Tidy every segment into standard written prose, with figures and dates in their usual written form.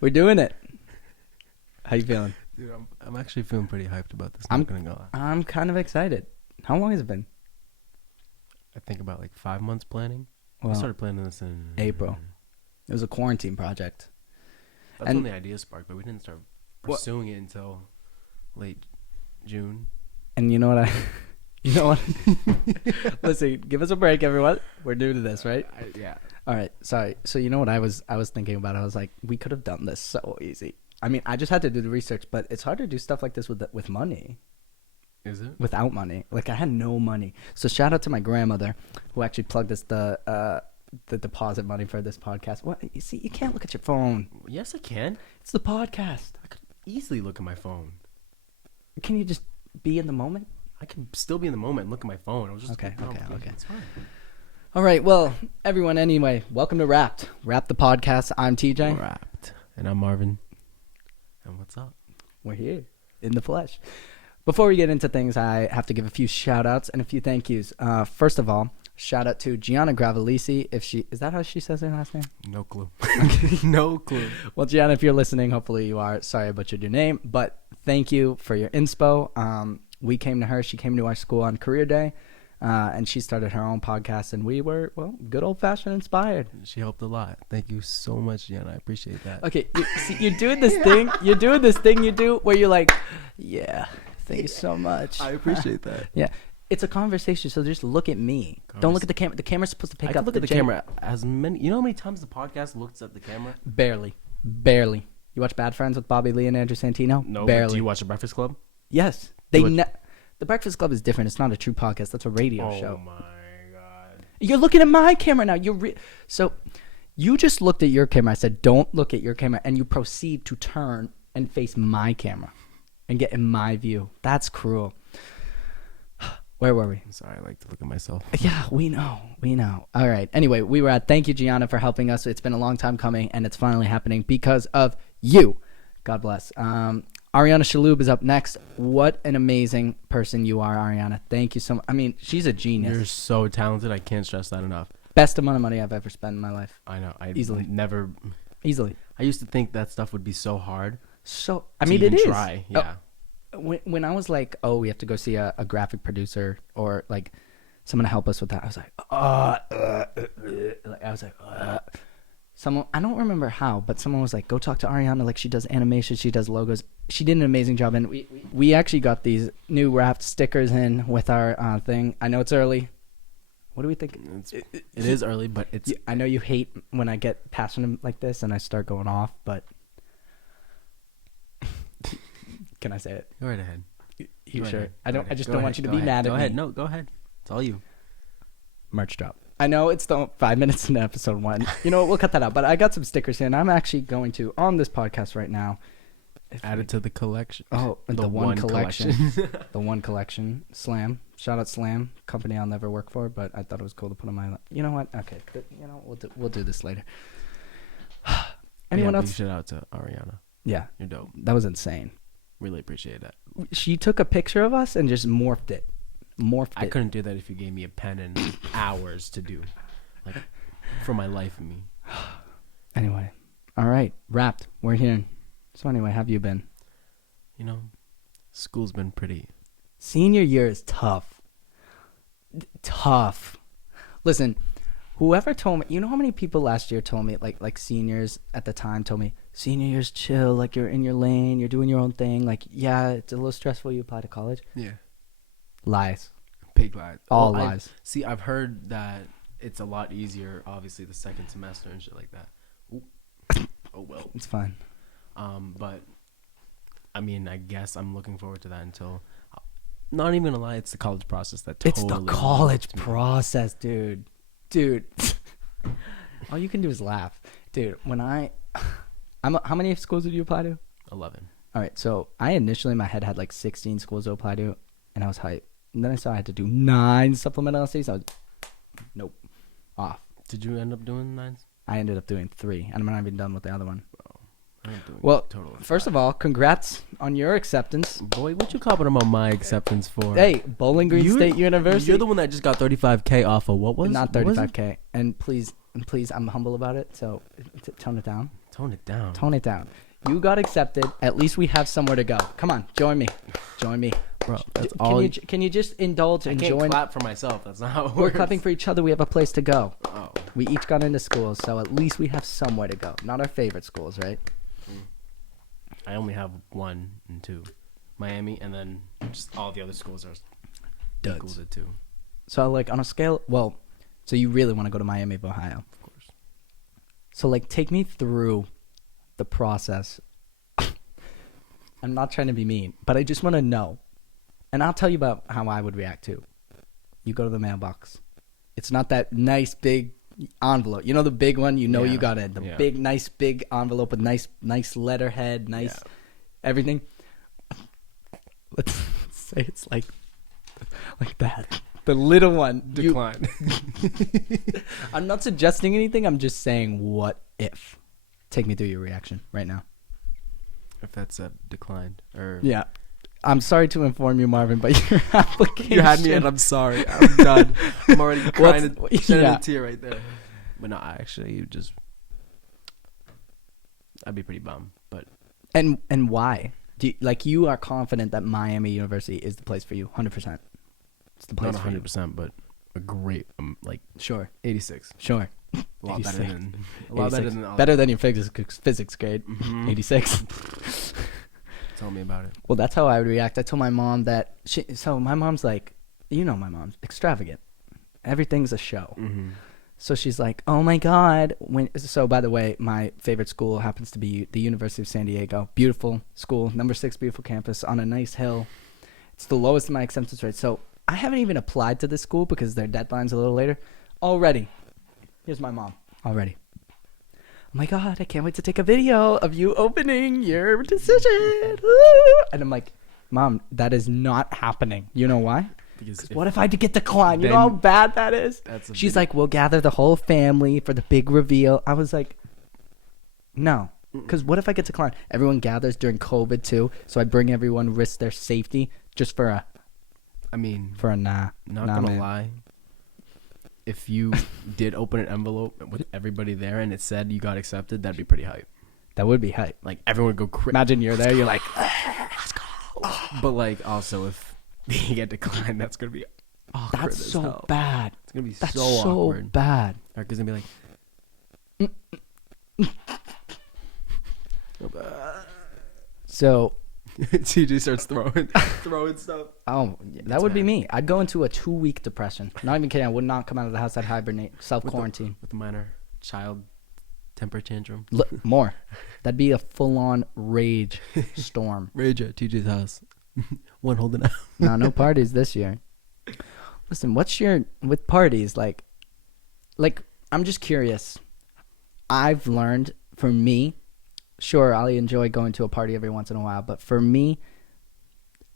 We're doing it. How you feeling? Dude, I'm actually feeling pretty hyped about this. I'm not gonna go. I'm kind of excited. How long has it been? I think about like 5 months planning. Well, We started planning this in April. It was a quarantine project. That's when the idea sparked, but we didn't start pursuing it until late June. And you know what you know what? Listen, give us a break, everyone. We're new to this, right? Yeah. All right. Sorry. So you know what I was thinking about? I was like, we could have done this so easy. I mean, I just had to do the research, but it's hard to do stuff like this with money. Is it? Without money. Like, I had no money. So shout out to my grandmother who actually plugged us the deposit money for this podcast. What? You see, you can't look at your phone. Yes, I can. It's the podcast. I could easily look at my phone. Can you just be in the moment? I can still be in the moment and look at my phone. I was just Okay. It's fine. All right. Well, everyone, anyway, welcome to Wrapped. Wrap the podcast. I'm TJ. Wrapped. And I'm Marvin. And what's up? We're here in the flesh. Before we get into things, I have to give a few shout outs and a few thank yous. First of all, shout out to Gianna Gravelisi. Is that how she says her last name? No clue. No clue. Well, Gianna, if you're listening, hopefully you are. Sorry I butchered your name, but thank you for your inspo. We came to her. She came to our school on career day, and she started her own podcast, and we were, well, good old-fashioned inspired. She helped a lot. Thank you so much, Gianna. I appreciate that. Okay, you're doing this thing. You're doing this thing you do where you're like, yeah, thank you so much. I appreciate that. Yeah. It's a conversation, so just look at me. Don't look at the camera. The camera's supposed to pick up. Look at the camera as many. You know how many times the podcast looks at the camera? Barely. You watch Bad Friends with Bobby Lee and Andrew Santino? No. Barely. Do you watch The Breakfast Club? Yes. The Breakfast Club is different. It's not a true podcast. That's a radio show. Oh my god. You're looking at my camera now. So you just looked at your camera. I said, don't look at your camera, and you proceed to turn and face my camera and get in my view. That's cruel. Where were we? I'm sorry. I like to look at myself. Yeah, we know. All right. Anyway, we were at thank you, Gianna, for helping us. It's been a long time coming, and it's finally happening because of you. God bless. Ariana Shaloub is up next. What an amazing person you are, Ariana. Thank you so much. I mean, she's a genius. You're so talented. I can't stress that enough. Best amount of money I've ever spent in my life. I know. Easily. Easily. I used to think that stuff would be so hard. So, I mean, it is. Try. Yeah. When I was like, oh, we have to go see a graphic producer or like someone to help us with that, I was like, someone, I don't remember how, but someone was like, go talk to Ariana. Like, she does animation, she does logos. She did an amazing job, and we actually got these new Wrapped stickers in with our thing. I know it's early. What do we think? It is early, but it's. I know you hate when I get passionate like this and I start going off, but can I say it? Go right ahead. You Go sure? ahead. I just don't want you to be mad at me. Go ahead. No, go ahead. It's all you. Merch drop. I know it's the 5 minutes into episode 1. You know what? We'll cut that out. But I got some stickers in. I'm actually going to, on this podcast right now, add it to the collection. Oh, the one collection. The one collection. Slam. Shout out Slam. Company I'll never work for, but I thought it was cool to put on my. You know what? Okay. We'll do this later. Anyone else? Shout out to Ariana. Yeah. You're dope. That was insane. Really appreciate that. She took a picture of us and just morphed it. I couldn't do that if you gave me a pen and hours to do. Like, for my life and me. Anyway. All right. Wrapped. We're here. So anyway, how have you been? You know, school's been pretty. Senior year is tough. Tough. Listen, whoever told me, you know how many people last year told me, like seniors at the time told me, senior year's chill, like you're in your lane, you're doing your own thing. Like, yeah, it's a little stressful, you apply to college. Yeah. Lies. Big lies. All lies. I've heard that it's a lot easier, obviously, the second semester and shit like that. Ooh. Oh, well. It's fine. But, I mean, I guess I'm looking forward to that until, not even gonna lie, it's the college process that totally. It's the college process, dude. All you can do is laugh. Dude, when how many schools did you apply to? 11. All right, so I initially in my head had like 16 schools to apply to, and I was hyped. And then I saw I had to do 9 supplemental essays. I was, nope, off. Did you end up doing 9? I ended up doing 3, and I'm not even done with the other one. Well, first of all, congrats on your acceptance. Boy, what you copping about my acceptance for? Hey, Bowling Green State University. You're the one that just got $35K off of what was? Not $35K. And please, and please, I'm humble about it, so tone it down. Tone it down. Tone it down. You got accepted. At least we have somewhere to go. Come on, join me. Join me. Bro, that's Can all. can you just indulge I and can't join? clap for myself. That's not how it We're works. clapping for each other. We have a place to go. Oh. We each got into schools, so at least we have somewhere to go. Not our favorite schools, right? I only have 1 and 2. Miami, and then just all the other schools are equal to 2. So, like, on a scale, well, so you really want to go to Miami of Ohio. Of course. So, like, take me through the process. I'm not trying to be mean, but I just want to know. And I'll tell you about how I would react too. You go to the mailbox. It's not that nice big envelope. You know the big one? You know you got it. The big, nice big envelope with nice letterhead, nice everything. Let's say it's like that. The little one. Decline. I'm not suggesting anything. I'm just saying what if. Take me through your reaction right now. If that's a declined or Yeah. I'm sorry to inform you, Marvin, but your application. you had me, and I'm sorry. I'm done. I'm already crying and shedding a tear right there. But no, I'd be pretty bummed. But And why? Do you are confident that Miami University is the place for you? 100%. It's the place not for you. 100%, but a great Sure. 86. Sure. A lot better 86. than Better than your physics grade. 86. Tell me about it. Well, that's how I would react. I told my mom that so my mom's like, my mom's extravagant. Everything's a show. Mm-hmm. So she's like, "Oh my God!" So by the way, my favorite school happens to be the University of San Diego. Beautiful school, number 6, beautiful campus on a nice hill. It's the lowest in my acceptance rate. So I haven't even applied to this school because their deadline's a little later. Already, here's my mom. Already. Oh my God! I can't wait to take a video of you opening your decision. Woo! And I'm like, Mom, that is not happening. You know why? Because what if I get declined? You know how bad that is? She's like, we'll gather the whole family for the big reveal. I was like, no. Because what if I get declined? Everyone gathers during COVID too. So I bring everyone, risk their safety just for a nah. Not gonna lie. If you did open an envelope with everybody there and it said you got accepted, that'd be pretty hype. That would be hype. Like everyone would go crazy. Imagine you're there. You're like, let's go. But like also if you get declined, that's gonna be awkward. That's so hell. bad. It's gonna be That's so awkward. Bad. Erica's gonna be like, So TJ starts throwing stuff. Oh, that would be me. I'd go into a 2-week depression. Not even kidding. I would not come out of the house. I'd hibernate, self-quarantine. With a minor child temper tantrum. More. That'd be a full-on rage storm. Rage at TJ's house. One holding out. No parties this year. Listen, with parties, like, I'm just curious. I've learned, for me, sure, I'll enjoy going to a party every once in a while, but for me,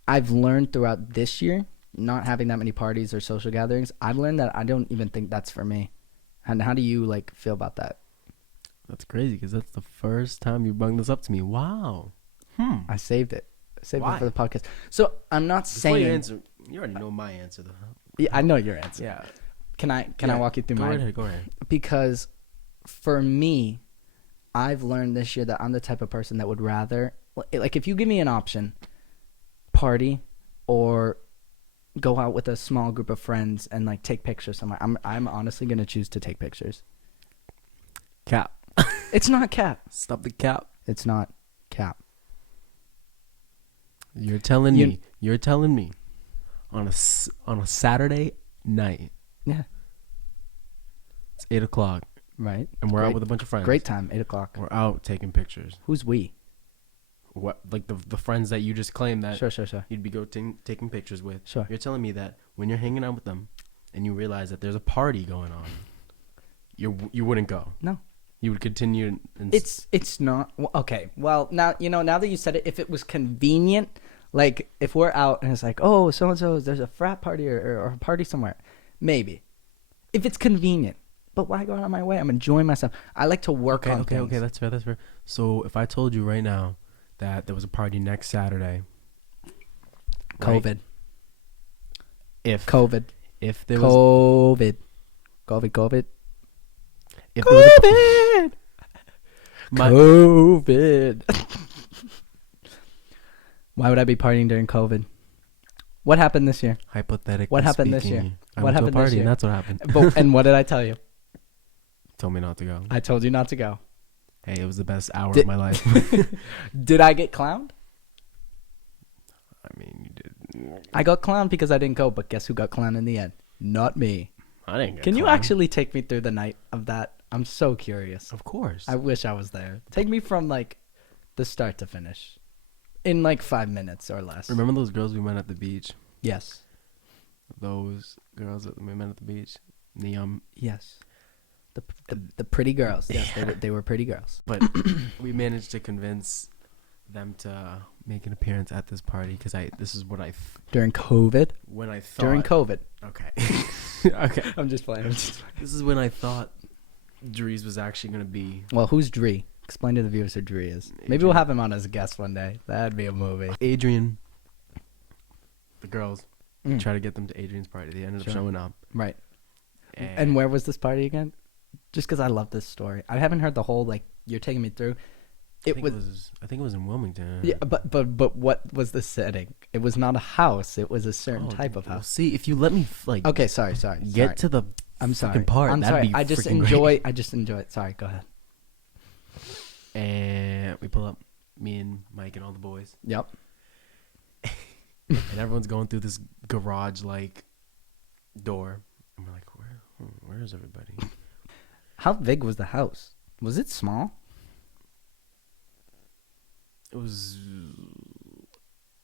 I've learned throughout this year, not having that many parties or social gatherings, I've learned that I don't even think that's for me. And how do you, feel about that? That's crazy, because that's the first time you brought this up to me. Wow. I saved it. Why? It for the podcast. So, I'm not Before saying... you answer, you already know my answer, though. Yeah, I know your answer. Yeah. Can I walk you through mine? Go ahead. Because for me, I've learned this year that I'm the type of person that would rather, if you give me an option, party or go out with a small group of friends and take pictures somewhere, I'm honestly gonna choose to take pictures. Cap. It's not cap. Stop the cap. It's not cap. You're telling me on a Saturday night. Yeah. It's 8:00. Right. And we're out with a bunch of friends. Great time, 8:00. We're out taking pictures. Who's we? What, the friends that you just claimed that Sure. you'd be taking pictures with. Sure. You're telling me that when you're hanging out with them and you realize that there's a party going on, you wouldn't go. No. You would continue. It's not okay. Well, now that you said it, if it was convenient, if we're out and it's oh, so and so, there's a frat party or a party somewhere, maybe. If it's convenient. But why go out of my way? I'm enjoying myself. I like to work on things. Okay, that's fair. So if I told you right now that there was a party next Saturday, COVID. Right? If there was COVID. if there was COVID. Why would I be partying during COVID? What happened this year? hypothetically What happened this speaking, year? I What went to a happened this party year? and that's what happened. And what did I tell you? Told me not to go. I told you not to go. Hey, it was the best hour Did- of my life. Did I get clowned? I mean, you did. I got clowned because I didn't go, but guess who got clowned in the end? Not me. I didn't get Can you clowned. actually take me through the night of that? I'm so curious. Of course. I wish I was there. Take me from like the start to finish in like 5 minutes or less. Remember those girls we met at the beach? Yes. Those girls that we met at the beach? Yes. The pretty girls. Yes, they were pretty girls. But we managed to convince them to make an appearance at this party because this is what During COVID? when I thought During COVID. Okay. Okay. I'm just playing. This is when I thought Dries was actually gonna be Well, who's Dree? Explain to the viewers who Dree is. Maybe Adrian. we'll have him on as a guest one day. That'd be a movie. Adrian. The girls Mm. try to get them to Adrian's party. They ended Sure. up showing up. Right. And where was this party again? Just because I love this story. I haven't heard the whole, like, you're taking me through. I think it was in Wilmington. Yeah, but what was the setting? It was not a house. It was a certain type of Well, house. see, if you let me Okay, sorry. get to the I'm sorry. fucking part, I'm that'd sorry. be I just freaking great. enjoy it. Sorry, go ahead. And we pull up, me and Mike and all the boys, Yep. and everyone's going through this garage like door, and we're like, where is everybody? How big was the house? Was it small? It was,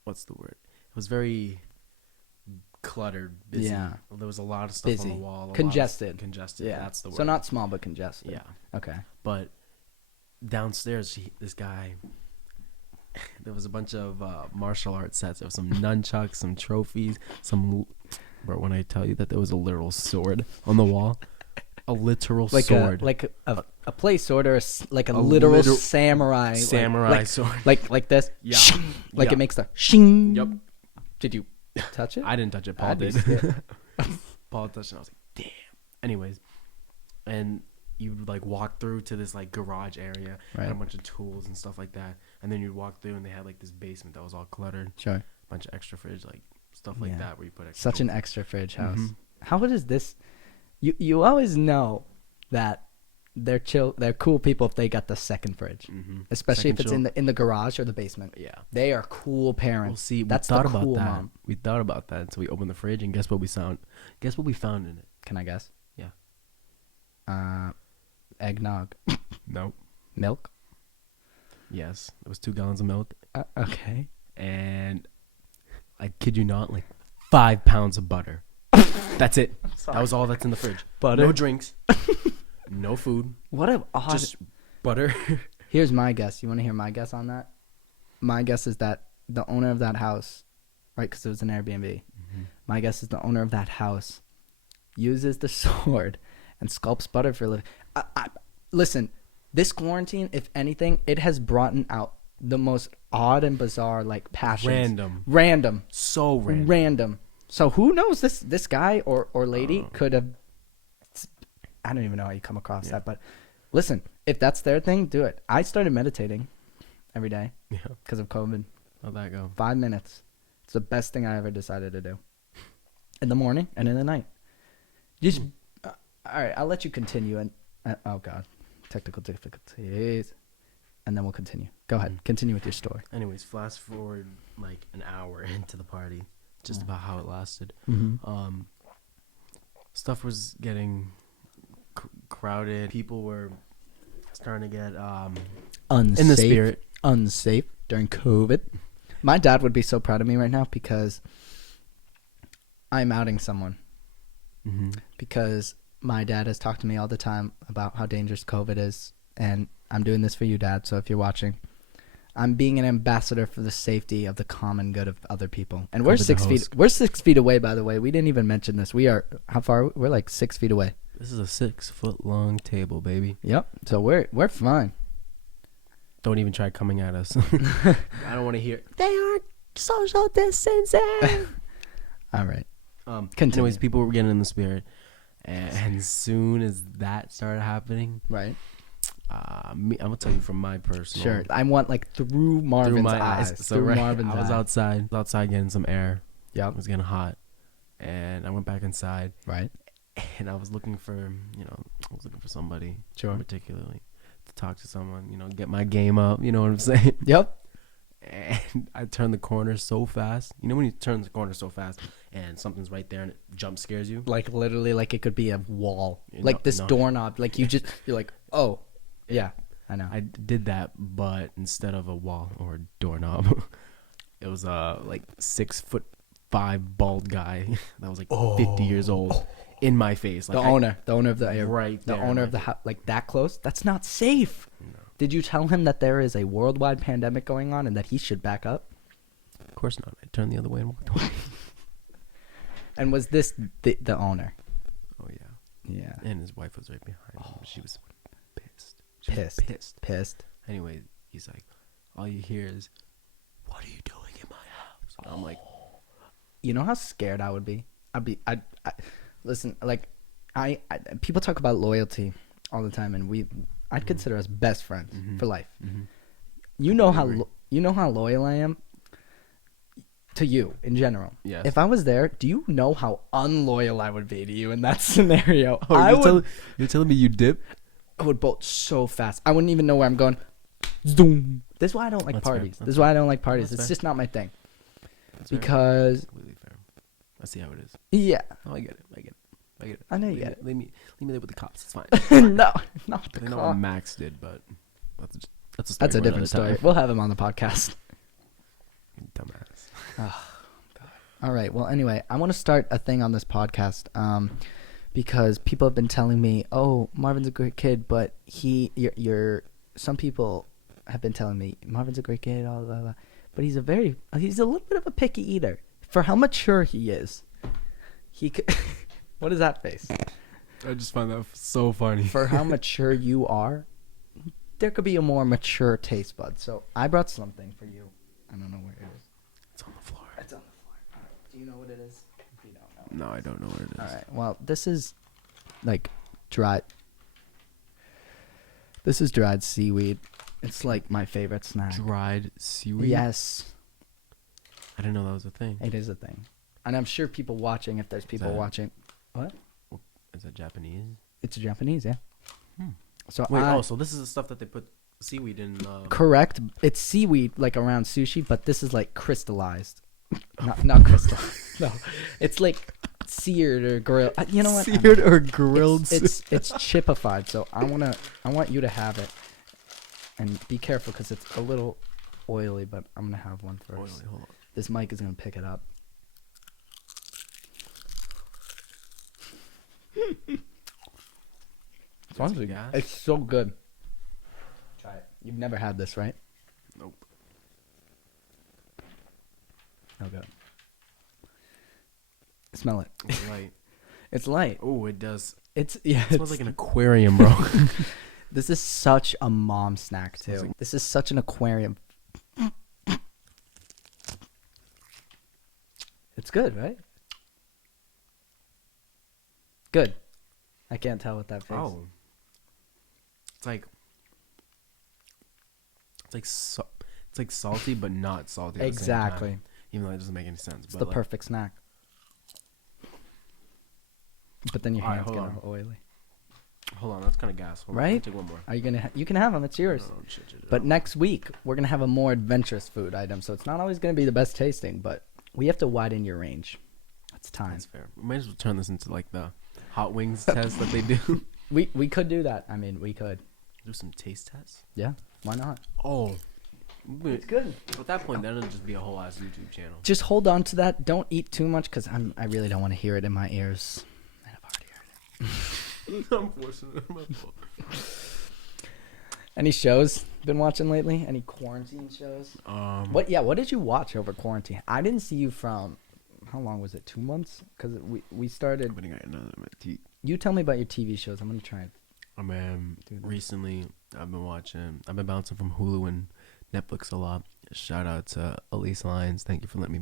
what's the word? It was very cluttered, busy. Yeah. There was a lot of stuff Busy. on the wall. Congested. Congested. Yeah. That's the word. So not small, but congested. Yeah. Okay. But downstairs, this guy, there was a bunch of martial arts sets. There was some nunchucks, some trophies, bro, when I tell you that there was a literal sword on the wall, a literal Like sword. a play sword or like a literal samurai. Sword. Like this. Yeah. Like Yeah. it makes the shing. Yep. Did you touch it? I didn't touch it. Paul I'd be did. scared. Paul touched it. I was like, damn. Anyways, and you like walk through to this like garage area, Right. and a bunch of tools and stuff like that, and then you'd walk through and they had like this basement that was all cluttered, Sure. bunch of extra fridge, like stuff like Yeah. that where you put extra. Such an tools. extra fridge house. Mhm. How does this? You always know that they're cool people if they got the second fridge, especially if it's in the garage or the basement. Yeah. They are cool parents. Well, see, That's we thought the about cool that. mom. We thought about that, so we opened the fridge, and guess what we found? Guess what we found in it? Can I guess? Yeah. Eggnog, Nope. milk. Yes, it was 2 gallons of milk, Okay. and I kid you not, like 5 pounds of butter. That's it. That was all that's in the fridge. Butter. No drinks. No food. What a odd. Just butter. Here's my guess. You want to hear my guess on that? My guess is that the owner of that house, right? Because it was an Airbnb. My guess is the owner of that house uses the sword and sculpts butter for a living. Listen, this quarantine, if anything, it has brought out the most odd and bizarre like passions. Random. So random. So who knows? This guy or lady could have. I don't even know how you come across that, but listen, if that's their thing, do it. I started meditating every day Yeah. because of COVID. How'd that go? 5 minutes. It's the best thing I ever decided to do. In the morning and in the night. Just all right. I'll let you continue. And oh god, technical difficulties. And then we'll continue. Go ahead. Continue with your story. Anyways, fast forward like an hour into the party, just about how it lasted. Mm-hmm. Stuff was getting crowded. People were starting to get Unsafe. in the spirit. Unsafe during COVID. My dad would be so proud of me right now because I'm outing someone. Because my dad has talked to me all the time about how dangerous COVID is, and I'm doing this for you, Dad. So if you're watching, I'm being an ambassador for the safety of the common good of other people. And we're 6 feet. We're 6 feet away, by the way. We didn't even mention this. We are how far? We're like 6 feet away. This is a 6 foot long table, baby. Yep. So we're fine. Don't even try coming at us. I don't want to hear. They are social distancing. All right. Anyways, people were getting in the spirit, And as soon as that started happening, Right. I'm gonna tell you from my personal. Sure. I want like through Marvin's my eyes. So through right, Marvin's I was eyes. outside getting some air. Yep. It was getting hot, and I went back inside, Right. and I was looking for somebody, Sure. particularly to talk to someone, get my game up. You know what I'm saying? Yep. And I turned the corner so fast. You know when you turn the corner so fast and something's right there and it jump scares you? Like literally, like it could be a wall, You like know- this no. doorknob. Like you're like, oh, yeah, I know. I did that, but instead of a wall or a doorknob, it was a like 6'5" bald guy that was like 50 years old in my face. Like the owner of the air, right the there, owner of like- the house, like that close. That's not safe. No. Did you tell him that there is a worldwide pandemic going on and that he should back up? Of course not. I turned the other way and walked away. And was this the owner? Oh yeah. Yeah. And his wife was right behind him. She was pissed. She was Pissed. Pissed. Anyway, he's like, all you hear is, "What are you doing in my house?" And I'm like, You know how scared I would be? I listen, like I people talk about loyalty all the time, and I'd consider us best friends for life. You know how loyal I am to you in general. Yes. If I was there, do you know how unloyal I would be to you in that scenario? you're telling me you dip? I would bolt so fast. I wouldn't even know where I'm going. Zoom. This is why I don't like That's fair. parties. That's This is why I don't like parties. That's It's fair. just not my thing. That's fair. Because Completely fair. I see how it is. yeah, Oh, I get it. I know you Leave get it. Leave me there with the cops. It's fine. no, not the I know cop. what Max did, but that's a story That's a for different another story. time. We'll have him on the podcast. Dumbass. All right. Well, anyway, I want to start a thing on this podcast because people have been telling me, "Oh, Marvin's a great kid," but some people have been telling me Marvin's a great kid, blah, blah, blah, but he's a little bit of a picky eater. For how mature he is, he could. What is that face? I just find that so funny. For how mature you are, there could be a more mature taste bud. So I brought something for you. I don't know where it is. It's on the floor. It's on the floor. All right. Do you know what it is? If you don't know. No, I don't know what it is. All right. Well, this is like dried. This is dried seaweed. It's like my favorite snack. Dried seaweed? Yes, I didn't know that was a thing. it is a thing, and I'm sure people watching. If there's people that- watching, what? Is that Japanese? It's Japanese, yeah. So Wait, so this is the stuff that they put seaweed in. correct. It's seaweed like around sushi, but this is like crystallized. not crystallized. No, it's like seared or grilled. You know what? Seared or grilled. It's chipified. So I want you to have it, and be careful because it's a little oily. But I'm gonna have one first. Oily, hold on. This mic is gonna pick it up. It's honestly, gas? it's so good. Try it. You've never had this, right? Nope. Oh, good. Smell it. It's light. It's light. Oh, it does. It's It smells like an aquarium, bro. This is such a mom snack Smells too. like- This is such an aquarium. It's good, right? Good. I can't tell with that face. Oh. It's like salty, but not salty. At the same time. Exactly. Even though it doesn't make any sense. It's the perfect snack. But then your All right, hands hold get on. all oily. Hold on, that's kind of gas. Hold on, let me Right? take one more. Are you gonna? You can have them. It's yours. No, shit. But next week we're gonna have a more adventurous food item, so it's not always gonna be the best tasting, but we have to widen your range. It's time. That's fair. We might as well turn this into like the hot wings test that they do. We could do that. I mean, we could. Do some taste tests. Yeah. Why not? Oh, good. At that point, that'll just be a whole ass YouTube channel. Just hold on to that. Don't eat too much because I really don't want to hear it in my ears. And I've already heard it. Unfortunately, Any shows been watching lately? Any quarantine shows? What did you watch over quarantine? I didn't see you from how long was it? 2 months? Because we started. I got another in my teeth. You tell me about your TV shows. I'm gonna try it. Recently, I've been bouncing from Hulu and Netflix a lot. Shout out to Elise Lyons. Thank you for letting me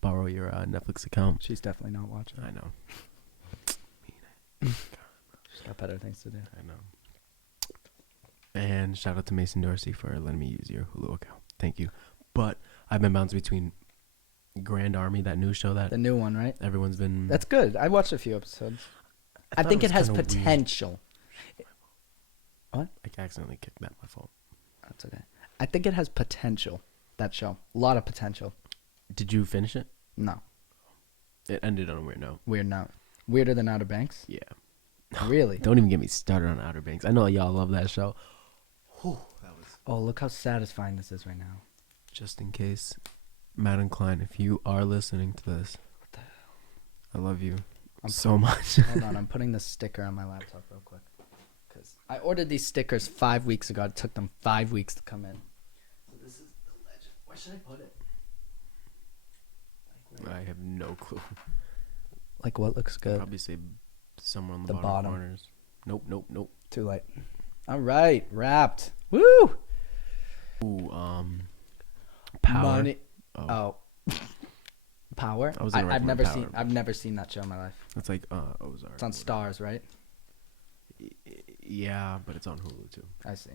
borrow your Netflix account. She's definitely not watching. I know. Just got better things to do. I know. And shout out to Mason Dorsey for letting me use your Hulu account. Thank you. But I've been bouncing between Grand Army, that new show that The new one, right? everyone's been. That's good. I watched a few episodes. I thought think it was has kinda weird. potential. I accidentally kicked that. My fault. That's okay. I think it has potential. That show, a lot of potential. Did you finish it? No, It ended on a weird note. weird note. Weirder than Outer Banks. Yeah. Really? Don't even get me started on Outer Banks. I know y'all love that show. That was Oh, look how satisfying this is right now. just in case. Matt and Klein, if you are listening to this, I love you so much. Hold on, I'm putting the sticker on my laptop real quick. Because I ordered these stickers 5 weeks ago. It took them 5 weeks to come in. So this is the legend. Where should I put it? I have no clue. Like what looks good? Probably say somewhere on the, The bottom, bottom. corners. Nope. Too late. All right, wrapped. Woo! Ooh, Power. Money. Oh. Oh. Power. I was gonna I've recommend never Power. seen. I've never seen that show in my life. It's like Ozark. It's on Stars, right? Yeah, but it's on Hulu too. I see.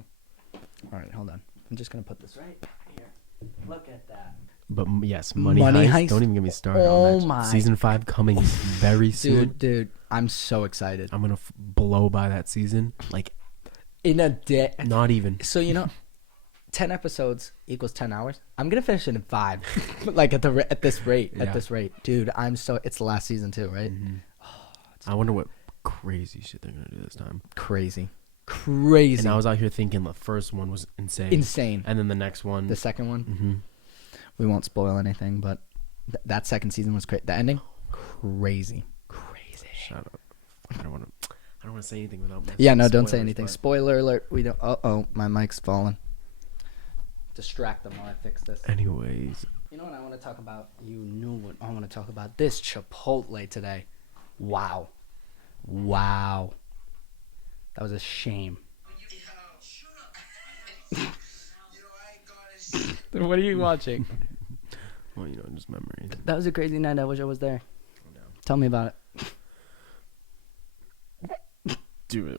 All right, hold on. I'm just gonna put this right here. Look at that. But yes, Money Money Heist. Heist? Don't even get me started Oh on that. my. Season 5 coming very soon. Dude, I'm so excited. I'm gonna blow by that season. Like, In a day. not even. So 10 episodes equals 10 hours. I'm gonna finish it in 5. Like at this rate. Yeah. At this rate, dude. It's the last season too, right? Mhm. I wonder what crazy shit they're gonna do this time. Crazy. And I was out here thinking the first one was insane. Insane. And then the next one. The second one. Mm-hmm. We won't spoil anything, but that second season was crazy. The ending, crazy. Shut up. I don't want to say anything without. Yeah, no, don't say spoilers, anything. but- Spoiler alert. We don't. Oh, my mic's falling. Distract them while I fix this. Anyways, You know what I want to talk about? You knew what I want to talk about. This Chipotle today. Wow. That was a shame. What are you watching? well, just memories. That was a crazy night. I wish I was there. Tell me about it. Dude,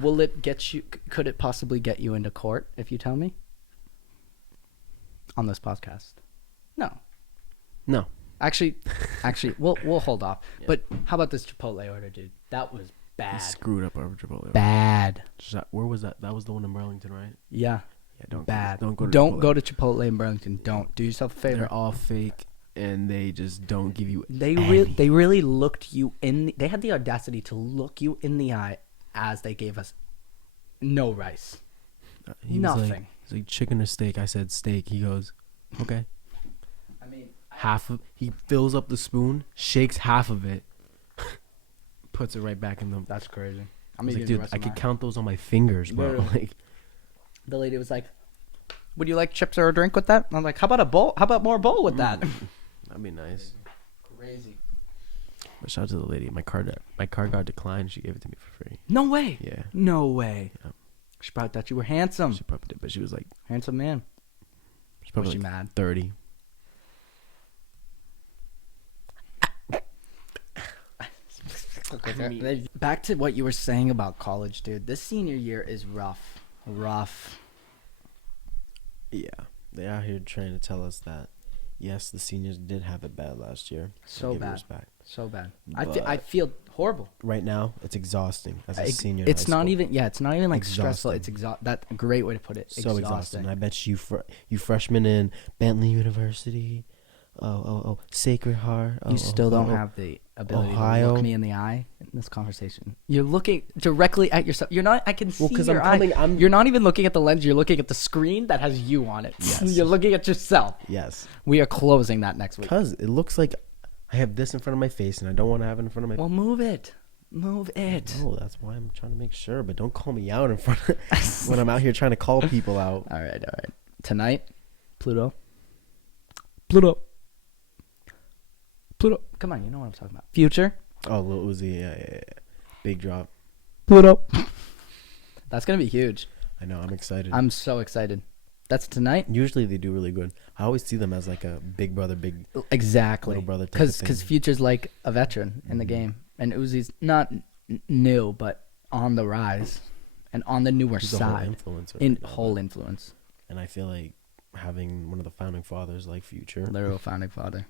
Will it get you? Could it possibly get you into court if you tell me? On this podcast? No. Actually, we'll hold off. Yeah. But how about this Chipotle order, dude? That was He bad. screwed up our Chipotle. Bad. Where was that? That was the one in Burlington, right? Yeah. Yeah, don't Bad. Don't go to Don't Chipotle. go to Chipotle in Burlington. Don't. Do yourself a favor. They're all fake, and they just don't give you. They any. really looked you in. They had the audacity to look you in the eye as they gave us no rice. He was Nothing. like, he's like chicken or steak. I said steak. He goes, okay. I mean, He fills up the spoon, shakes half of it, puts it right back in the. that's crazy. I was like, dude, I could count those on my fingers, bro. Literally. Like, The lady was like, "Would you like chips or a drink with that?" And I'm like, "How about a bowl? How about more bowl with that?" that'd be nice. Crazy. But shout out to the lady. My card got declined. She gave it to me for free. No way. Yeah, No way. Yeah. She probably thought you were handsome. she probably did, but she was like, Handsome man. she's probably Was she like mad? 30. Back to what you were saying about college, dude. This senior year is rough. Yeah, they out here trying to tell us that yes, the seniors did have it bad last year. So I'll give it bad. respect. So bad. But I feel horrible. right now, it's exhausting as a senior. in It's high not school. even. Yeah, it's not even like stressful. Exhausting. It's That's a great way to put it. So exhausting. I bet you you freshmen in Bentley University, Sacred Heart. You still don't have the ability to Ohio. look me in the eye in this conversation. You're looking directly at yourself. You're not. I can see because your eye. You're not even looking at the lens. You're looking at the screen that has you on it. Yes. You're looking at yourself. Yes. We are closing that next week. Because it looks like I have this in front of my face and I don't want to have it in front of my. Well, move it. Move it. No, that's why I'm trying to make sure. But don't call me out in front of when I'm out here trying to call people out. All right. Tonight, Pluto. Come on, you know what I'm talking about. Future. Oh, Lil Uzi, yeah. Big drop. Pluto. That's gonna be huge. I know. I'm excited. I'm so excited. That's tonight. Usually they do really good. I always see them as like a big brother, Exactly. little brother type of Because thing. Future's like a veteran in the game, and Uzi's not new, but on the rise and on the newer He's a whole side. influencer. In right now, whole but- influence. And I feel like having one of the founding fathers like Future. Literal founding father.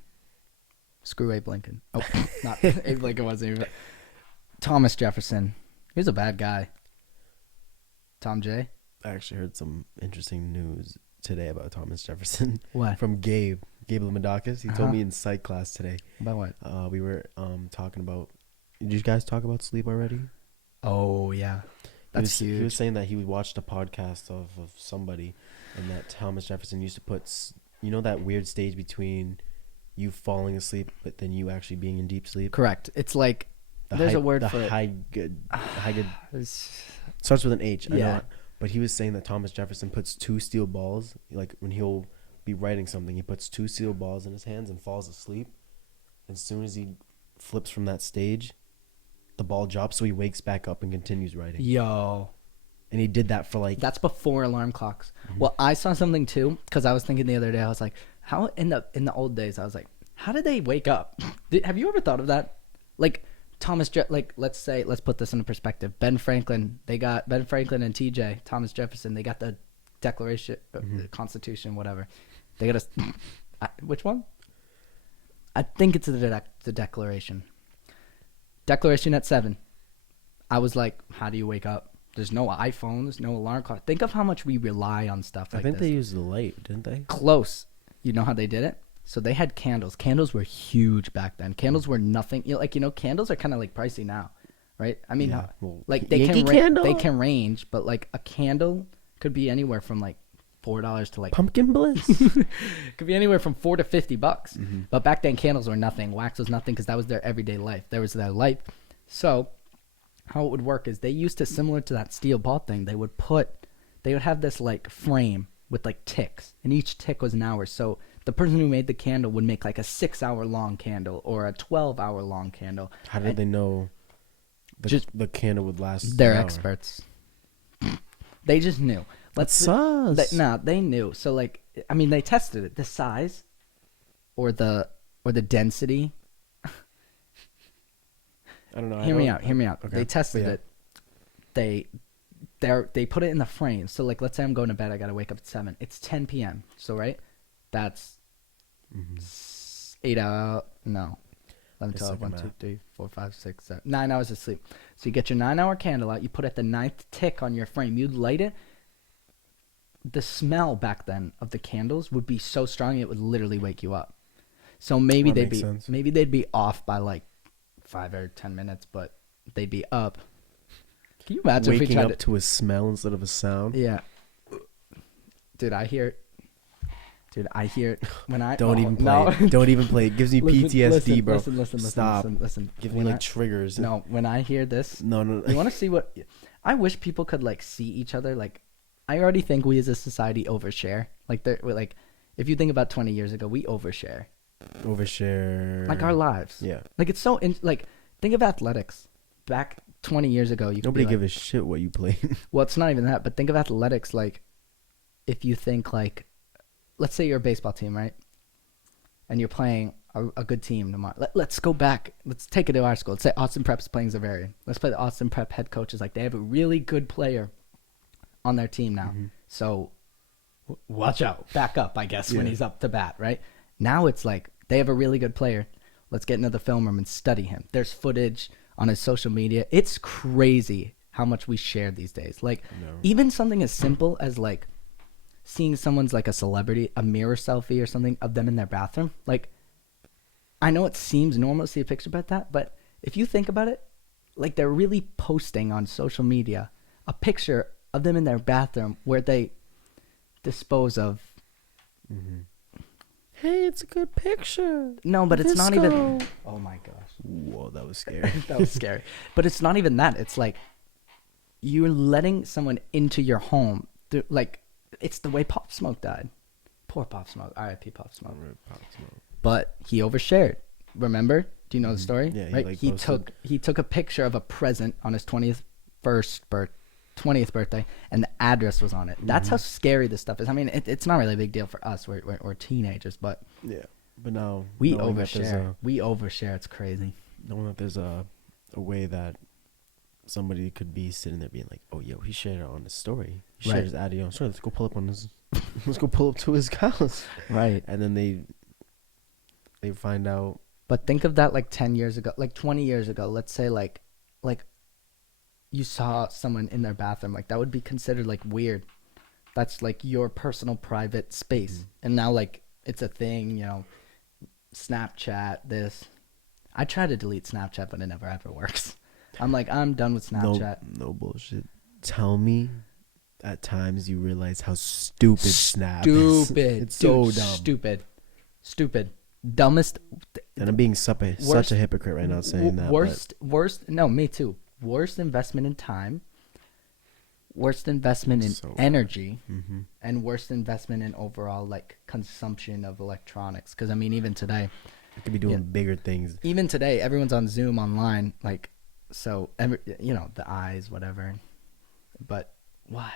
Screw Abe Lincoln. Oh, not Abe Lincoln wasn't even. Thomas Jefferson. He was a bad guy. Tom J. I actually heard some interesting news today about Thomas Jefferson What? from Gabe Lamidakis. He told me in psych class today. About what? We were talking about. Did you guys talk about sleep already? Oh yeah, that's huge. He was saying that he watched a podcast of somebody, and that Thomas Jefferson used to put, that weird stage between you falling asleep, but then you actually being in deep sleep. Correct. It's like there's a word for it. high good. Starts with an H. I Yeah. know it. But he was saying that Thomas Jefferson puts 2 steel balls, like when he'll be writing something, he puts 2 steel balls in his hands and falls asleep. As soon as he flips from that stage, the ball drops, so he wakes back up and continues writing. Yo. And he did that for like... That's before alarm clocks. Mhm. Well, I saw something too, because I was thinking the other day, I was like, how in the old days, I was like, how did they wake up? Have you ever thought of that? Like let's put this into perspective. Ben Franklin and TJ, Thomas Jefferson, they got the Declaration, the Constitution, whatever. They got which one? I think it's the Declaration. Declaration at 7. I was like, how do you wake up? There's no iPhones, no alarm clock. Think of how much we rely on stuff like this. I think they used the light, didn't they? Close. You know how they did it? So they had candles. Candles were huge back then. Candles were nothing. Candles are kind of like pricey now, right? I mean, Yeah, well, like Yankee Candle? they can range, but like a candle could be anywhere from like $4 to like Pumpkin Bliss. could be anywhere from $4 to $50. Mm-hmm. But back then, candles were nothing. Wax was nothing because that was their everyday life. There was their life. So how it would work is they used to, similar to that steel ball thing, they would have this like frame with like ticks, and each tick was an hour. So the person who made the candle would make like a 6-hour long candle or a 12-hour long candle. How did they know the candle would last? They're an hour? experts. They just knew. They knew. So like, I mean, they tested it, the size, or the density. I don't know. Hear me out. Okay. They tested it. They put it in the frame. So like, let's say I'm going to bed. I got to wake up at 7. It's 10 p.m. So right, that's 8 hours. No, 11, 12, 1, 2, 3, 4, 5, 6, 7, 9 hours of sleep. So you get your 9-hour candle out. You put it at the 9th tick on your frame. You'd light it. The smell back then of the candles would be so strong it would literally wake you up. So maybe they'd be off by like 5 or 10 minutes, but they'd be up. Can you imagine if we waking tried up to a smell instead of a sound? Yeah. Dude, I hear it when I Don't even play it. Don't even play it. It gives me PTSD, bro. Listen. Give me like triggers. No, when I hear this, No. you want to see what I wish people could like see each other. Like, I already think we as a society overshare. Like if you think about 20 years ago, we overshare. Like our lives. Yeah. Like it's so think of athletics. Back 20 years ago, you could Nobody be give a shit what you play. well, it's not even that, but think of athletics like if you think like, let's say you're a baseball team, right? And you're playing a good team tomorrow. Let's go back. Let's take it to our school. Let's say Austin Prep's playing Zavarian. Let's play the Austin Prep head coach is like, they have a really good player on their team now. Mm-hmm. So watch out. Back up, I guess, when he's up to bat, right? Now it's like, they have a really good player. Let's get into the film room and study him. There's footage on his social media. It's crazy how much we share these days. Like, even something as simple as like seeing someone's like a celebrity, a mirror selfie or something of them in their bathroom. Like, I know it seems normal to see a picture about that, but if you think about it, like they're really posting on social media a picture of them in their bathroom where they dispose of. Mm-hmm. Hey, it's a good picture. No, but it's not even. Oh my gosh. Whoa, that was scary. That was scary. But it's not even that. It's like you're letting someone into your home. Like, it's the way Pop Smoke died. Poor Pop Smoke. R.I.P. Pop Smoke. But he overshared. Remember? Do you know the story? Yeah, right. Like he took a picture of a present on his 20th birthday, and the address was on it. That's how scary this stuff is. I mean, it's not really a big deal for us. We're teenagers, but yeah. But now we overshare. We overshare. It's crazy. Knowing that there's a way that somebody could be sitting there being like, "Oh, yo, he shared it on his story. He Right. shared his audio on his story. Let's go pull up on his. Let's go pull up to his house." Right. And then they find out. But think of that like 10 years ago, like 20 years ago. Let's say like you saw someone in their bathroom. Like that would be considered like weird. That's like your personal private space. And now like it's a thing, Snapchat, this. I try to delete Snapchat, but it never ever works. I'm like, I'm done with Snapchat. No bullshit. Tell me at times you realize how stupid Snap is. Stupid. It's so Dude, dumb. Stupid. Dumbest. And I'm being such a hypocrite right now saying that. Worst. No, me too. Worst investment in time. Worst investment in energy. Mm-hmm. And worst investment in overall like consumption of electronics. Because I mean, even today, You could be doing bigger things. even today, everyone's on Zoom online. Like, so the eyes, whatever. But why?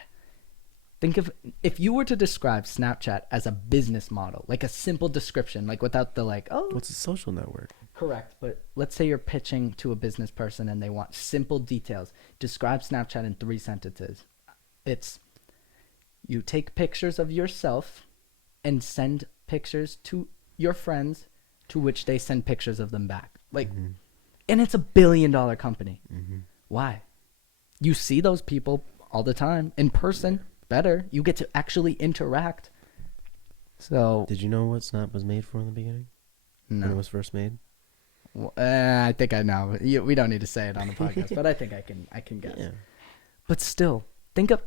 Think of if you were to describe Snapchat as a business model, like a simple description, like without the like, oh, What's a social network? correct. But let's say you're pitching to a business person and they want simple details. Describe Snapchat in 3 sentences. It's you take pictures of yourself and send pictures to your friends, to which they send pictures of them back. Like, and it's $1 billion company. Why? You see those people all the time in person. Better. You get to actually interact. So Did you know what Snap was made for in the beginning? When it no, was first made? I think I know. We don't need to say it on the podcast, but I think I can guess. Yeah. But still, think of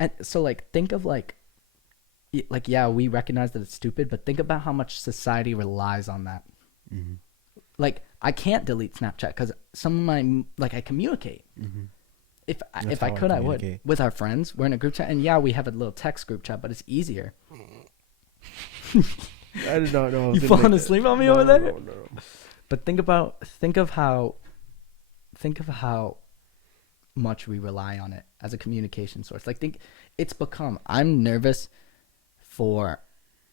yeah, we recognize that it's stupid, but think about how much society relies on that. Mm-hmm. Like, I can't delete Snapchat because some of my I communicate. Mm-hmm. If That's I how I could, I would communicate. with our friends. We're in a group chat, and yeah, we have a little text group chat, but it's easier. I did not know. You falling asleep on me over there? No. But think of how much we rely on it as a communication source. Like, think it's become. I'm nervous for.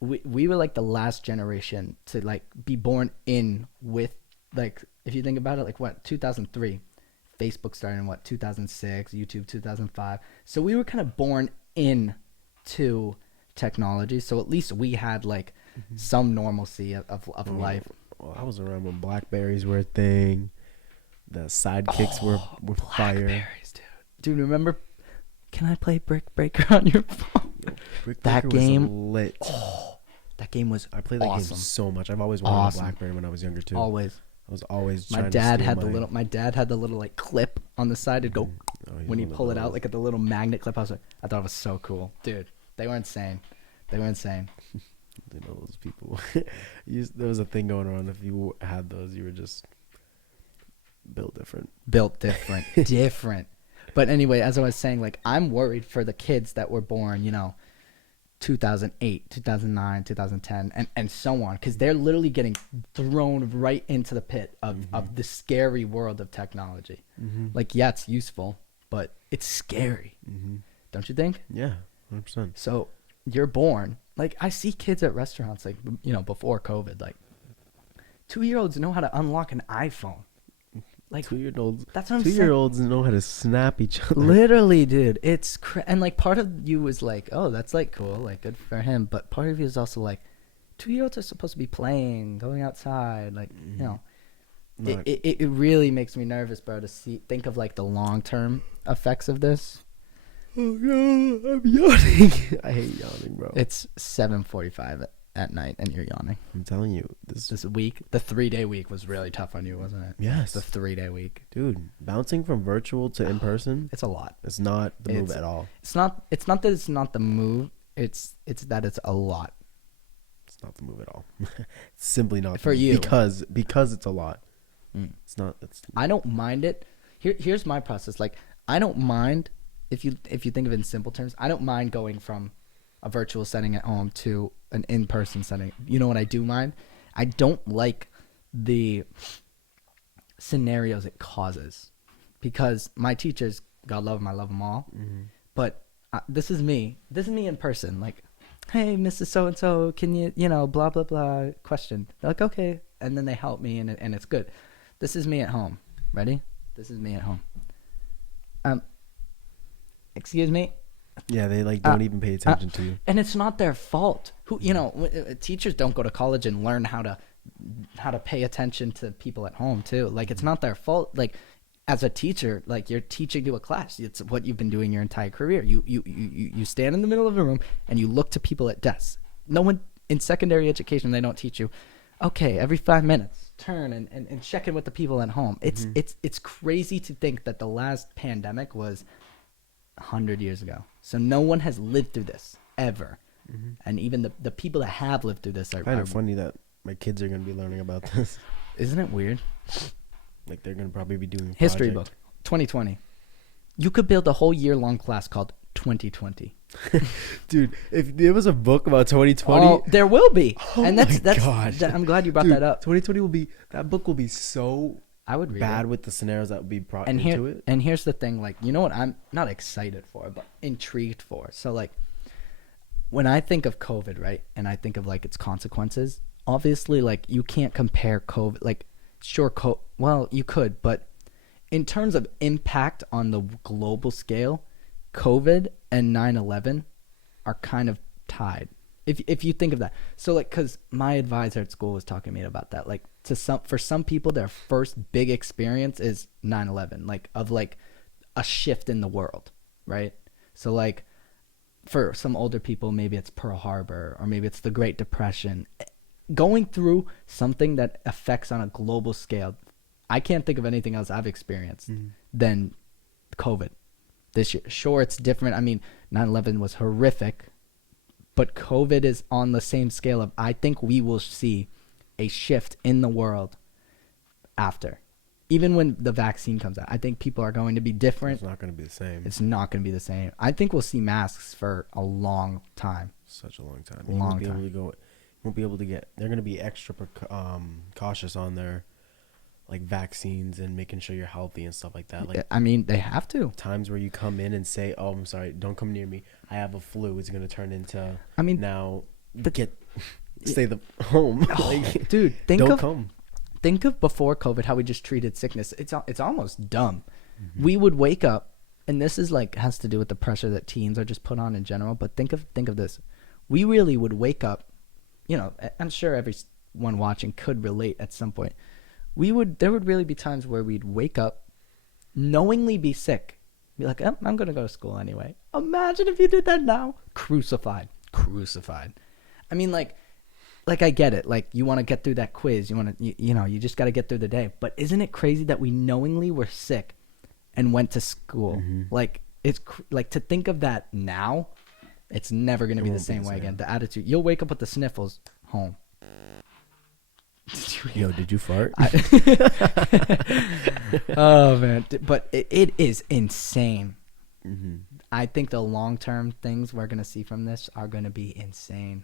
We were like the last generation to like be born in with like, if you think about it, like what 2003, Facebook started in what 2006, YouTube 2005. So we were kind of born in to technology. So at least we had like some normalcy of life. Well, I was around when Blackberries were a thing. The sidekicks were fire. Blackberries, dude, remember? Can I play Brick Breaker on your phone? Brick That Breaker was game- lit. That game was I played that awesome. game so much. I've always wanted Awesome. a Blackberry when I was younger too. Always. I was always My trying dad to had steal my dad had the little like clip on the side. It'd go he's when you one of pull it out, those. like at the little magnet clip. I thought it was so cool, dude. They were insane. You know those people. There was a thing going around. If you had those, you were just built different. Built different, different. But anyway, as I was saying, like I'm worried for the kids that were born, 2008, 2009, 2010, and so on, because they're literally getting thrown right into the pit of the scary world of technology. Like, yeah, it's useful, but it's scary. Don't you think? Yeah, 100%. So you're born. Like, I see kids at restaurants, like, before COVID, like 2-year-olds know how to unlock an iPhone. Like, 2-year-olds. that's what I'm saying. 2-year-olds know how to snap each other. Literally, dude, it's and like part of you was like, oh, that's like cool, like good for him. But part of you is also like, 2-year-olds are supposed to be playing, going outside, like Not- It really makes me nervous, bro, to think of like the long term effects of this. Oh no, I'm yawning. I hate yawning, bro. It's 7:45 at night, and you're yawning. I'm telling you, this Week, the 3-day week was really tough on you, wasn't it? Yes. The 3-day week. dude, bouncing from virtual to in person, It's a lot. it's not the move at all. It's not that it's not the move. It's that it's a lot. It's not the move at all. It's simply not the For move. you. because it's a lot. It's not. It's I don't mind it. Here's my process. Like, I don't mind if you think of it in simple terms. I don't mind going from a virtual setting at home to an in-person setting. You know what I do mind? I don't like the scenarios it causes, because my teachers, God love them, I love them all. But this is me. This is me in person. Like, hey, Mrs. So-and-so, can you, blah, blah, blah, question. They're like, okay. And then they help me, and it's good. This is me at home. Ready? This is me at home. Um, excuse me. Yeah, they like don't even pay attention to you. And it's not their fault. Teachers don't go to college and learn how to pay attention to people at home too. Like, it's not their fault. Like, as a teacher, like, you're teaching to a class. It's what you've been doing your entire career. You stand in the middle of a room and you look to people at desks. No one in secondary education, they don't teach you, okay, every 5 minutes turn and check in with the people at home. It's crazy to think that the last pandemic was 100 years ago. So no one has lived through this ever. And even the people that have lived through this are kind of funny that my kids are going to be learning about this. Isn't it weird? Like, they're going to probably be doing history book 2020. You could build a whole year-long class called 2020. Dude, if there was a book about 2020, oh, there will be. Oh, and my gosh. I'm glad you brought Dude, that up. 2020 will be, that book will be so I would read bad it. with the scenarios that would be brought and into it. And here's the thing, like, you know what I'm not excited for, but intrigued for. So, like, when I think of COVID, right, and I think of, like, its consequences, obviously, like, you can't compare COVID, like, sure, well, you could, but in terms of impact on the global scale, COVID and 9/11 are kind of tied. If you think of that. So, like, because my advisor at school was talking to me about that. Like, for some people, their first big experience is 9/11, like, of, like, a shift in the world, right? So, like, for some older people, maybe it's Pearl Harbor, or maybe it's the Great Depression. Going through something that affects on a global scale, I can't think of anything else I've experienced than COVID this year. Sure, it's different. I mean, 9/11 was horrific, but COVID is on the same scale of, I think we will see a shift in the world after. Even when the vaccine comes out, I think people are going to be different. It's not going to be the same. It's not going to be the same. I think we'll see masks for a long time. Such a long time. Won't be able to get. They're going to be extra cautious on their, like, vaccines and making sure you're healthy and stuff like that. Like, I mean, they have to. Times where you come in and say, "Oh, I'm sorry, don't come near me. I have a flu." It's going to turn into. I mean, now stay the home. Like, dude, don't come. Think of before COVID, how we just treated sickness. It's almost dumb. We would wake up, and this is, like, has to do with the pressure that teens are just put on in general. But think of this. We really would wake up. You know, I'm sure everyone watching could relate at some point. There would really be times where we'd wake up, knowingly be sick, be like, oh, I'm gonna go to school anyway. Imagine if you did that now. Crucified. I mean, like I get it. Like, you want to get through that quiz. You just got to get through the day. But isn't it crazy that we knowingly were sick and went to school? Like, it's like, to think of that now, it's never going to be the same way again. The attitude. You'll wake up with the sniffles, home. Yo, did you fart? Oh, man. But it is insane. I think the long-term things we're going to see from this are going to be insane.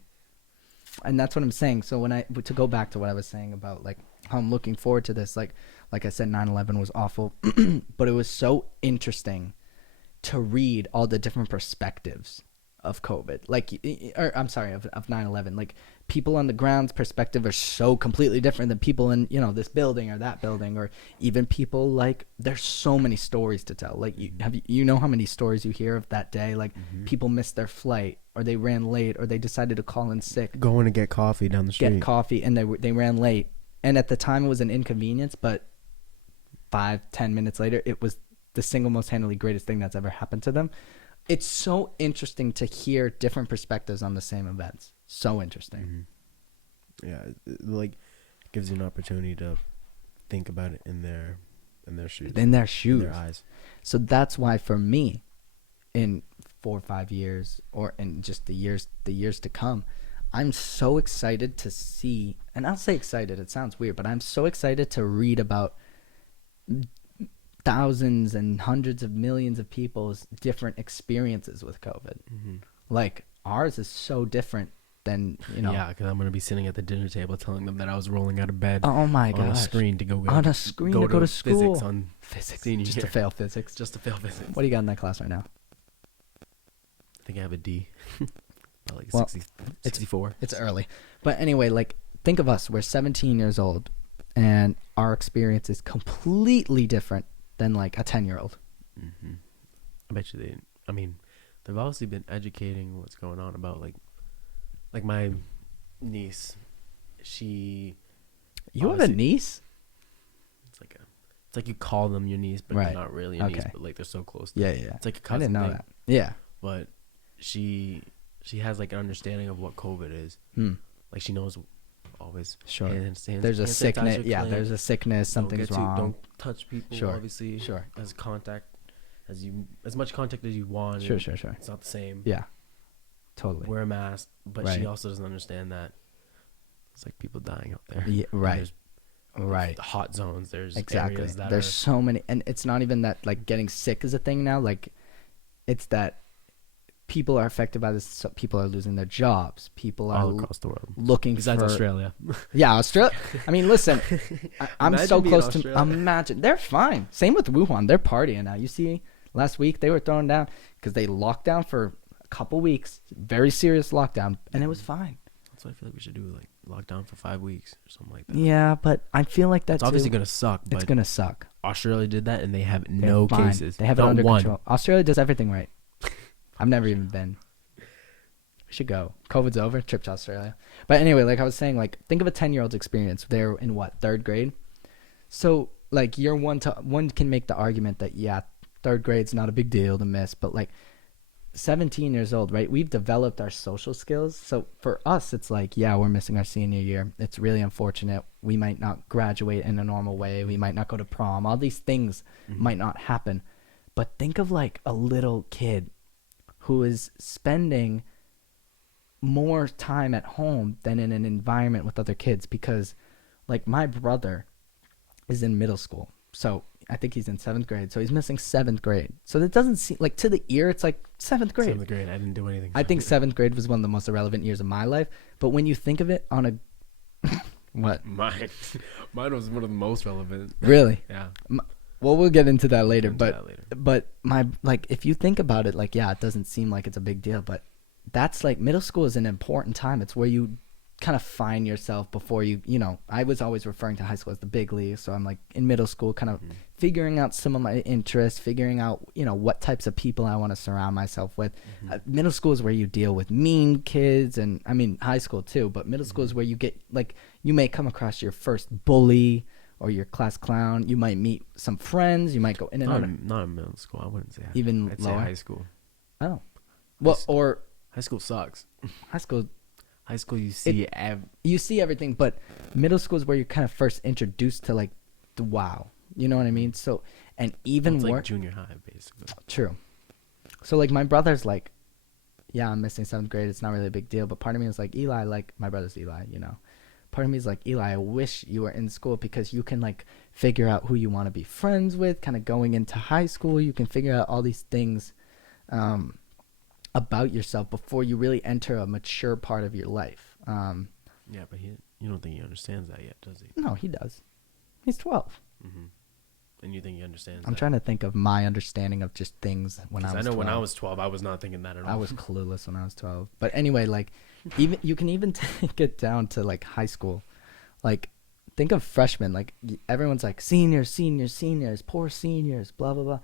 And that's what I'm saying. So to go back to what I was saying about, like, how I'm looking forward to this, like I said, 9/11 was awful, but it was so interesting to read all the different perspectives of COVID, of 9/11. Like, people on the ground's perspective are so completely different than people in, this building or that building, or even people, like, there's so many stories to tell. Like, you know how many stories you hear of that day, like, people missed their flight, or they ran late, or they decided to call in sick, going to get coffee down the street, and they ran late, and at the time it was an inconvenience, but 5-10 minutes later it was the single most handily greatest thing that's ever happened to them. It's so interesting to hear different perspectives on the same events. So interesting. Yeah, it gives you an opportunity to think about it in their shoes. In their eyes. So that's why, for me, in 4 or 5 years, or in just the years to come, I'm so excited to see, and I'll say excited, it sounds weird, but I'm so excited to read about thousands and hundreds of millions of people's different experiences with COVID. Like, ours is so different than, Yeah, because I'm going to be sitting at the dinner table telling them that I was rolling out of bed. Oh my gosh. On a screen to go to school. Physics on senior Just year. to fail physics. Just to fail physics. What do you got in that class right now? I think I have a D. About like Well, 64. It's early. But anyway, like, think of us. We're 17 years old, and our experience is completely different than, like, a 10-year-old. I bet you they didn't. I mean, they've obviously been educating what's going on about like my niece. She You have a niece? it's like you call them your niece, but Right. they're not really your niece, Okay. but like they're so close. Yeah. It's like a I cousin didn't know thing. that. Yeah. But she has like an understanding of what COVID is. Like she knows always. Sure. Hands, There's a hand sickness. sanitizer Yeah, clean. there's a sickness. Don't Something's get wrong. Don't touch people. Sure. Obviously. Sure. As much contact as you want. Sure. It's not the same. Yeah. Totally. Wear a mask, but Right. she also doesn't understand that it's like people dying out there. Yeah, And right. there's Right. hot zones. There's Exactly. areas that There's are so many, and it's not even that like getting sick is a thing now. Like, it's that people are affected by this. So people are losing their jobs. People are all across the world. looking Besides for Australia. Yeah, Australia. I mean, listen, I'm Imagine so being close to. Australia. Imagine they're fine. Same with Wuhan. They're partying now. You see, last week they were thrown down because they locked down for a couple weeks, very serious lockdown, and it was fine. That's what I feel like we should do, like lockdown for 5 weeks or something like that. Yeah, but I feel like that's It's obviously gonna suck, It's but gonna suck. Australia did that and they have They're no fine. cases. They have it Not under one. control. Australia does everything right. I've never even been. We should go. COVID's over. Trip to Australia. But anyway, like I was saying, like think of a 10-year-old's experience. They're in what, 3rd grade? So like year one can make the argument that yeah, 3rd grade's not a big deal to miss, but like 17 years old, right? We've developed our social skills. So for us, it's like, yeah, we're missing our senior year. It's really unfortunate. We might not graduate in a normal way. We might not go to prom. All these things might not happen. But think of like a little kid who is spending more time at home than in an environment with other kids, because like my brother is in middle school. So I think he's in 7th grade. So he's missing 7th grade. So that doesn't seem like, to the ear, it's like 7th grade. 7th grade. I didn't do anything. I think 7th grade was one of the most irrelevant years of my life. But when you think of it on a what? Mine was one of the most relevant. Really? Yeah. Well, we'll get into that later. Into But that later. but my, like, if you think about it, like, yeah, it doesn't seem like it's a big deal, but that's like, middle school is an important time. It's where you kind of find yourself before you know, I was always referring to high school as the big league. So I'm like in middle school, kind of figuring out some of my interests, figuring out, you know, what types of people I want to surround myself with. Middle school is where you deal with mean kids, and I mean high school too, but middle school is where you get, like, you may come across your first bully or your class clown. You might meet some friends. You might go in and out. Not in middle school. I wouldn't say that. Even I'd lower? say high school. Oh, well, or High school sucks. high school. High school, you see You see everything, but middle school is where you're kind of first introduced to like the wow. You know what I mean? So, and even it's more like junior high, basically. true. So like my brother's like, yeah, I'm missing 7th grade. It's not really a big deal. But part of me is like, Eli, like my brother's Eli, you know. Part of me is like, Eli, I wish you were in school, because you can like figure out who you want to be friends with. Kind of going into high school, you can figure out all these things about yourself before you really enter a mature part of your life. Yeah, but you don't think he understands that yet, does he? No, he does. He's 12. And you think he understands I'm that? trying to think of my understanding of just things when I 'Cause was I know 12. when I was 12, I was not thinking that at all. I was clueless when I was 12. But anyway, like, even you can even take it down to like high school. Like, think of freshmen. Like, everyone's like seniors, poor seniors, blah blah blah.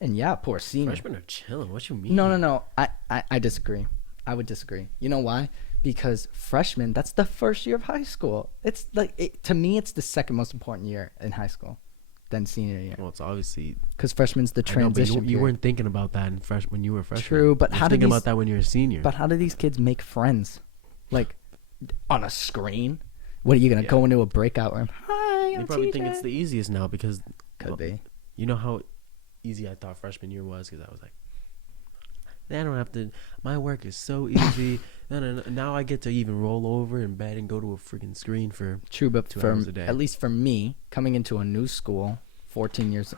And yeah, poor seniors. Freshmen are chilling. What you mean? No. I disagree. I would disagree. You know why? Because freshmen, that's the first year of high school. It's like, to me, it's the second most important year in high school than senior year. Well, it's obviously Because freshman's the I know, but transition you period. weren't thinking about that when you were a freshman. True, but You're how did thinking these- about that when you're a senior? But how do these kids make friends? Like, on a screen? What are you going to go into a breakout room? Hi, they I'm probably TJ. think it's the easiest now because Could be. You know how easy I thought freshman year was, because I was like, I don't have to. My work is so easy. No. Now I get to even roll over in bed and go to a freaking screen for True, but 2 for hours a day. at least for me, coming into a new school, 14 years.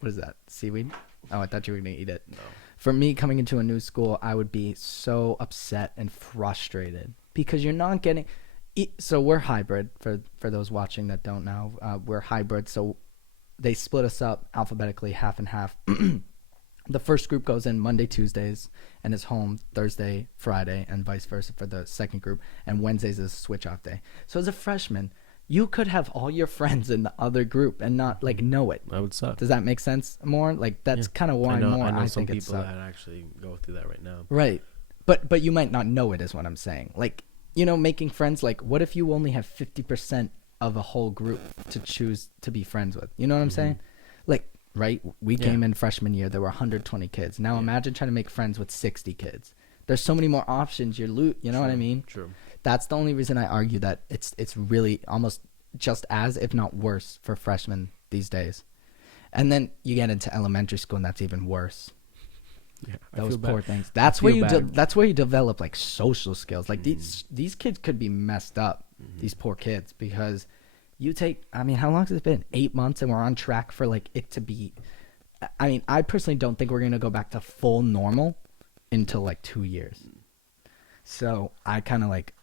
What is that? Seaweed? Oh, I thought you were going to eat it. No. For me, coming into a new school, I would be so upset and frustrated because you're not getting. So we're hybrid. For those watching that don't know, we're hybrid. So they split us up alphabetically, half and half. The first group goes in Monday, Tuesdays, and is home Thursday, Friday, and vice versa for the second group. And Wednesdays is a switch off day. So as a freshman, You could have all your friends in the other group and not like know it. That would suck. Does that make sense more? Like that's kind of why I know I some think it's people that actually go through that right now. right. But you might not know it is what I'm saying. Like, you know, making friends, like what if you only have 50% of a whole group to choose to be friends with? You know what I'm saying? Like, right? We came in freshman year, there were 120 kids. Now imagine trying to make friends with 60 kids. There's so many more options. You know what I mean? True. That's the only reason I argue that it's really almost just as, if not worse, for freshmen these days. And then you get into elementary school, and that's even worse. Yeah, Those poor things. That's where you develop like social skills. Like these kids could be messed up. These poor kids, because you take. I mean, how long has it been? 8 months, and we're on track for like it to be. I mean, I personally don't think we're gonna go back to full normal until like 2 years. So I kind of like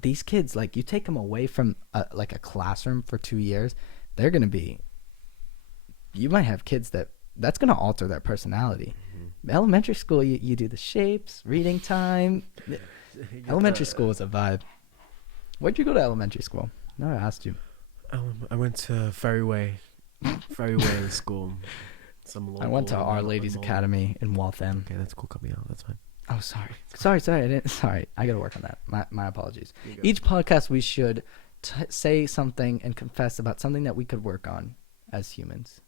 these kids. Like you take them away from like a classroom for 2 years, they're gonna be. You might have kids that's gonna alter their personality. Elementary school, you do the shapes, reading time. Elementary school is a vibe. Where'd you go to elementary school? No, I asked you. I went to Ferryway School. I went to Our Ladies Academy in Waltham. Okay, that's cool. Cut me out. That's fine. Oh, sorry. I gotta work on that. My apologies. Each podcast we should say something and confess about something that we could work on as humans.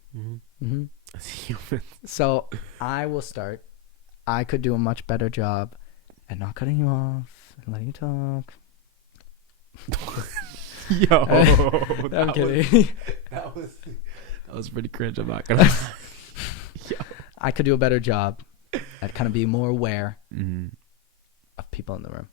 As humans. So I will start. I could do a much better job at not cutting you off and letting you talk. Yo, I'm kidding. That was pretty cringe. I'm not gonna. Yo. I could do a better job at kind of being more aware of people in the room.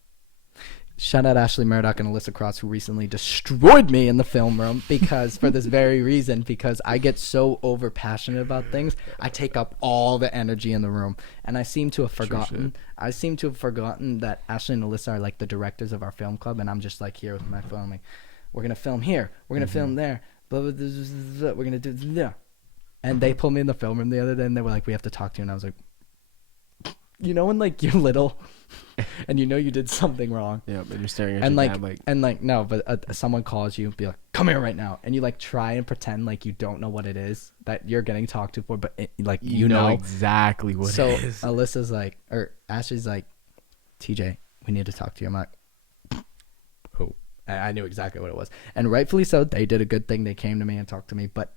Shout out Ashley Murdoch and Alyssa Cross, who recently destroyed me in the film room because for this very reason, because I get so over passionate about things, I take up all the energy in the room. And I seem to have forgotten. That Ashley and Alyssa are like the directors of our film club, and I'm just like here with my phone. I'm like, we're gonna film here, we're gonna film there, blah, blah, blah, blah, blah, we're gonna do there. And they pulled me in the film room the other day, and they were like, we have to talk to you. And I was like, you know when like you're little and you know you did something wrong, yeah, and you're staring at and your like, dad, and like no, but someone calls you and be like, come here right now, and you like try and pretend like you don't know what it is that you're getting talked to for, but like you know exactly what so it is. Alyssa's like, or Ashley's like, TJ, we need to talk to you. I'm like, who? I knew exactly what it was, and rightfully so. They did a good thing. They came to me and talked to me, but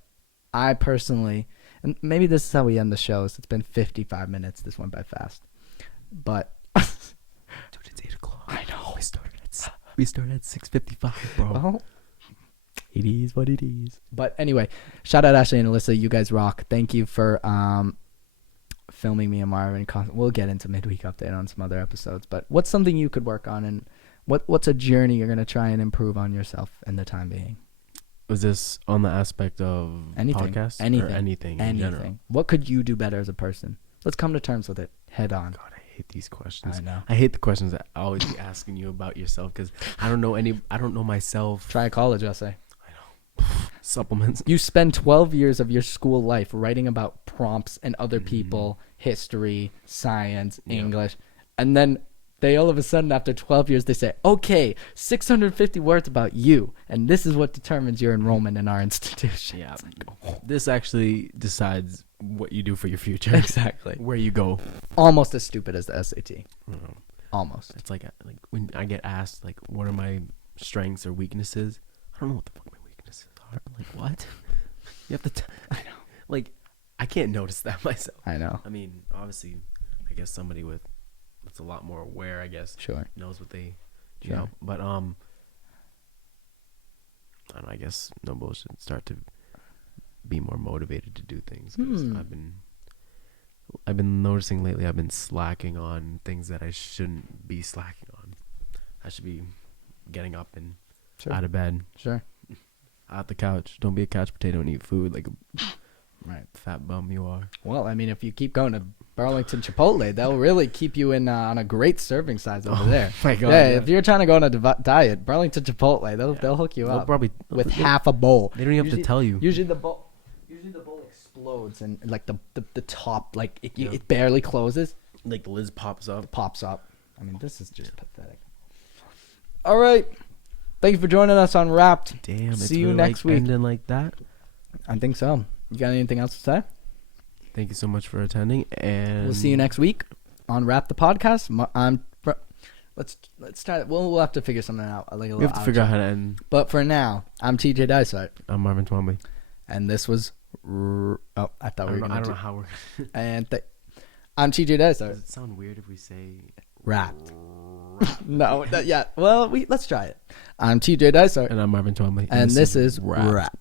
I personally, and maybe this is how we end the shows. It's been 55 minutes. This went by fast. But Dude, it's 8 o'clock. I know. We started at 6:55, bro. Well, it is what it is. But anyway, shout out Ashley and Alyssa. You guys rock. Thank you for filming me and Marvin. We'll get into midweek update on some other episodes. But what's something you could work on, and what's a journey you're gonna try and improve on yourself in the time being? Was this on the aspect of Anything, podcasts? anything, Or anything in general? anything. What could you do better as a person? Let's come to terms with it head on. God, I hate these questions. I know. I hate the questions that I always be asking you about yourself because I don't know myself. Try a college essay. Supplements. You spend 12 years of your school life writing about prompts and other people, history, science, English, and then they all of a sudden after 12 years they say, okay, 650 words about you, and this is what determines your enrollment in our institution. Yeah, this actually decides what you do for your future. Exactly. Where you go. Almost as stupid as the SAT. Almost. It's like when I get asked like what are my strengths or weaknesses, I don't know what the fuck my weaknesses are. I'm like, what? You have to I know. Like I can't notice that myself. I know. I mean, obviously I guess somebody that's a lot more aware, I guess, Sure. knows what they Sure. know. But I don't know, I guess no bullshit, start to be more motivated to do things because I've been noticing lately I've been slacking on things that I shouldn't be slacking on. I should be getting up and out of bed, Sure. out the couch. Don't be a couch potato and eat food like a Right. fat bum you are. Well, I mean, if you keep going to Burlington Chipotle, they'll really keep you in on a great serving size over there. My God, yeah, if you're trying to go on a diet, Burlington Chipotle, they'll hook you They'll up probably with half a bowl. They don't even have to tell you. Usually the bowl explodes and like the top, like it barely closes. Like the lid pops up. I mean, this is just pathetic. All right. Thank you for joining us on Wrapped. Damn, See it's you really next like week. ending like that. I think so. You got anything else to say? Thank you so much for attending, and We'll see you next week on Wrap the Podcast. Let's try. We'll have to figure something out. Like a we have to figure out how to end. But for now, I'm TJ Dysart, I'm Marvin Twombley. and this was. I thought I we were don't gonna know how we're. And I'm TJ Dysart. Does it sound weird if we say Wrapped. No, yeah. Well, let's try it. I'm TJ Dysart, And I'm Marvin Twombley, and this is Wrapped. Wrapped.